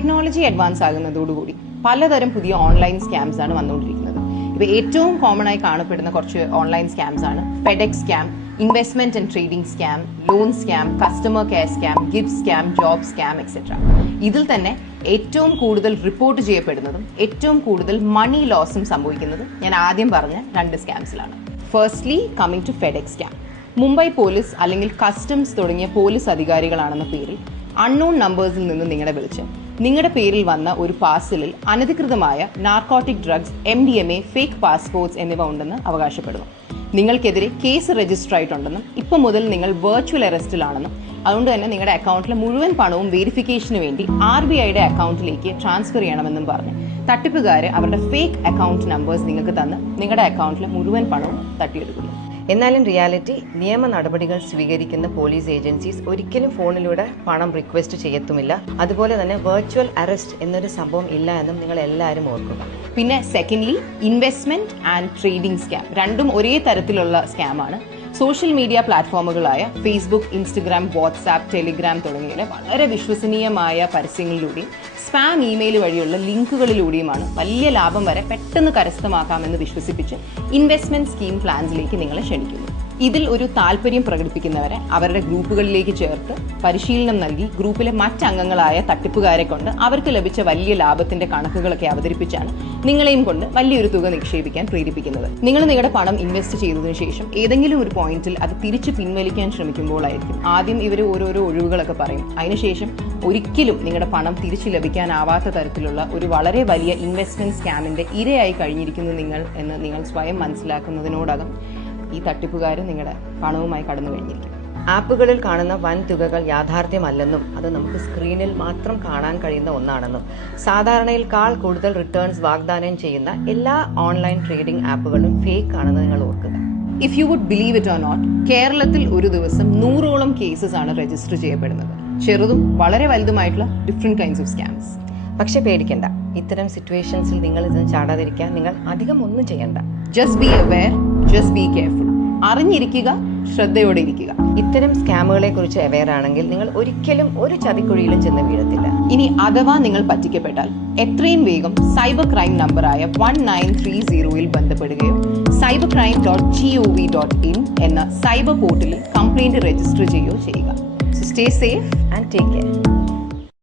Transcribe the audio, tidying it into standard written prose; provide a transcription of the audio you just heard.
Technology advance ആകുന്നതോടുകൂടി പലതരം പുതിയ online scams ആണ് വന്നുകൊണ്ടിരിക്കുന്നത്. ഇപ്പോൾ ഏറ്റവും കോമൺ ആയി കാണപ്പെടുന്ന കുറച്ച് ഓൺലൈൻ സ്കാംസ് ആണ് FedEx scam, investment and trading scam, loan scam, customer care scam, gift scam, job scam etcetera. ഇതിൽ തന്നെ ഏറ്റവും കൂടുതൽ റിപ്പോർട്ട് ചെയ്യപ്പെടുന്നതും ഏറ്റവും കൂടുതൽ മണി ലോസും സംഭവിക്കുന്നതും ഞാൻ ആദ്യം പറഞ്ഞ 2 സ്കാംസിലാണ്. Firstly coming to FedEx scam. Mumbai police അല്ലെങ്കിൽ കസ്റ്റംസ് തുടങ്ങിയ പോലീസ് അധികാരികളാണെന്ന പേരിൽ അൺനോൺ നമ്പേഴ്സിൽ നിന്ന് നിങ്ങളെ വിളിച്ച് നിങ്ങളുടെ പേരിൽ വന്ന ഒരു പാഴ്സലിൽ അനധികൃതമായ narcotic drugs, MDMA, fake passports എന്നിവ ഉണ്ടെന്ന് അവകാശപ്പെടുന്നു. നിങ്ങൾക്കെതിരെ കേസ് രജിസ്റ്റർ ആയിട്ടുണ്ടെന്നും ഇപ്പം മുതൽ നിങ്ങൾ വെർച്വൽ അറസ്റ്റിലാണെന്നും അതുകൊണ്ട് തന്നെ നിങ്ങളുടെ അക്കൗണ്ടിലെ മുഴുവൻ പണവും വെരിഫിക്കേഷന് വേണ്ടി RBIയുടെ അക്കൗണ്ടിലേക്ക് ട്രാൻസ്ഫർ ചെയ്യണമെന്നും പറഞ്ഞ് തട്ടിപ്പുകാർ അവരുടെ ഫേക്ക് അക്കൗണ്ട് നമ്പേഴ്സ് നിങ്ങൾക്ക് തന്ന് നിങ്ങളുടെ അക്കൗണ്ടിലെ മുഴുവൻ പണവും തട്ടിയെടുക്കുന്നു. എന്നാലും റിയാലിറ്റി, നിയമ നടപടികൾ സ്വീകരിക്കുന്ന പോലീസ് ഏജൻസീസ് ഒരിക്കലും ഫോണിലൂടെ പണം റിക്വസ്റ്റ് ചെയ്യത്തുമില്ല. അതുപോലെ തന്നെ വെർച്വൽ അറസ്റ്റ് എന്നൊരു സംഭവം ഇല്ല എന്നും നിങ്ങൾ എല്ലാവരും ഓർക്കുക. പിന്നെ secondly investment and trading scam. രണ്ടും ഒരേ തരത്തിലുള്ള സ്കാമാണ്. സോഷ്യൽ മീഡിയ പ്ലാറ്റ്ഫോമുകളായ ഫേസ്ബുക്ക്, ഇൻസ്റ്റഗ്രാം, വാട്സാപ്പ്, ടെലിഗ്രാം തുടങ്ങിയ വളരെ വിശ്വസനീയമായ പരസ്യങ്ങളിലൂടെയും സ്പാം ഇമെയിൽ വഴിയുള്ള ലിങ്കുകളിലൂടെയുമാണ് വലിയ ലാഭം വരെ പെട്ടെന്ന് കരസ്ഥമാക്കാമെന്ന് വിശ്വസിപ്പിച്ച് ഇൻവെസ്റ്റ്മെന്റ് സ്കീം പ്ലാൻസിലേക്ക് നിങ്ങളെ ക്ഷണിക്കുന്നു. ഇതിൽ ഒരു താല്പര്യം പ്രകടിപ്പിക്കുന്നവരെ അവരുടെ ഗ്രൂപ്പുകളിലേക്ക് ചേർത്ത് പരിശീലനം നൽകി ഗ്രൂപ്പിലെ മറ്റംഗങ്ങളായ തട്ടിപ്പുകാരെ കൊണ്ട് അവർക്ക് ലഭിച്ച വലിയ ലാഭത്തിന്റെ കണക്കുകളൊക്കെ അവതരിപ്പിച്ചാണ് നിങ്ങളെയും കൊണ്ട് വലിയൊരു തുക നിക്ഷേപിക്കാൻ പ്രേരിപ്പിക്കുന്നത്. നിങ്ങൾ നിങ്ങളുടെ പണം ഇൻവെസ്റ്റ് ചെയ്തതിനു ശേഷം ഏതെങ്കിലും ഒരു പോയിന്റിൽ അത് തിരിച്ച് പിൻവലിക്കാൻ ശ്രമിക്കുമ്പോഴായിരിക്കും ആദ്യം ഇവർ ഓരോരോ ഒഴിവുകളൊക്കെ പറയും. അതിനുശേഷം ഒരിക്കലും നിങ്ങളുടെ പണം തിരിച്ചു ലഭിക്കാനാവാത്ത തരത്തിലുള്ള ഒരു വളരെ വലിയ ഇൻവെസ്റ്റ്മെന്റ് സ്കാമിന്റെ ഇരയായി കഴിഞ്ഞിരിക്കുന്നു നിങ്ങൾ എന്ന് നിങ്ങൾ സ്വയം മനസ്സിലാക്കുന്നതിനോടകം ഈ തട്ടിപ്പുകാർ നിങ്ങളുടെ പണവുമായി കടന്നു കഴിഞ്ഞിരിക്കും. ആപ്പുകളിൽ കാണുന്ന വൻ തുകകൾ യാഥാർത്ഥ്യമല്ലെന്നും അത് നമുക്ക് സ്ക്രീനിൽ മാത്രം കാണാൻ കഴിയുന്ന ഒന്നാണെന്നും സാധാരണയിൽക്കാൾ കൂടുതൽ റിട്ടേൺസ് വാഗ്ദാനം ചെയ്യുന്ന എല്ലാ ഓൺലൈൻ ട്രേഡിംഗ് ആപ്പുകളും ഫേക്ക് ആണെന്ന് നിങ്ങൾ ഓർക്കുക. If you would believe it or not, കേരളത്തിൽ ഒരു ദിവസം 100ഓളം കേസസ് ആണ് രജിസ്റ്റർ ചെയ്യപ്പെടുന്നത്. ചെറുതും വളരെ വലുതുമായിട്ടുള്ള ഡിഫറെന്റ് കൈൻഡ്സ് ഓഫ് സ്കാംസ്. പക്ഷെ പേടിക്കണ്ട, ഇത്തരം സിറ്റുവേഷൻസിൽ നിങ്ങൾ ഇതിന് ചാടാതിരിക്കാൻ നിങ്ങൾ അധികം ഒന്നും ചെയ്യണ്ട. Just be aware, just be careful. അറിഞ്ഞിരിക്കുക, ശ്രദ്ധയോടെ ഇരിക്കുക. ഇത്തരം സ്കാമുകളെ കുറിച്ച് അവെയർ ആണെങ്കിൽ നിങ്ങൾ ഒരിക്കലും ഒരു ചതിക്കുഴിയിലും ചെന്ന് വീഴത്തില്ല. ഇനി അഥവാ നിങ്ങൾ പറ്റിക്കപ്പെട്ടാൽ എത്രയും വേഗം സൈബർ ക്രൈം നമ്പറായ 1930 ബന്ധപ്പെടുകയോ cybercrime.gov.in എന്ന സൈബർ പോർട്ടലിൽ കംപ്ലയിന്റ് രജിസ്റ്റർ ചെയ്യുകയോ ചെയ്യുക. So stay safe and take care.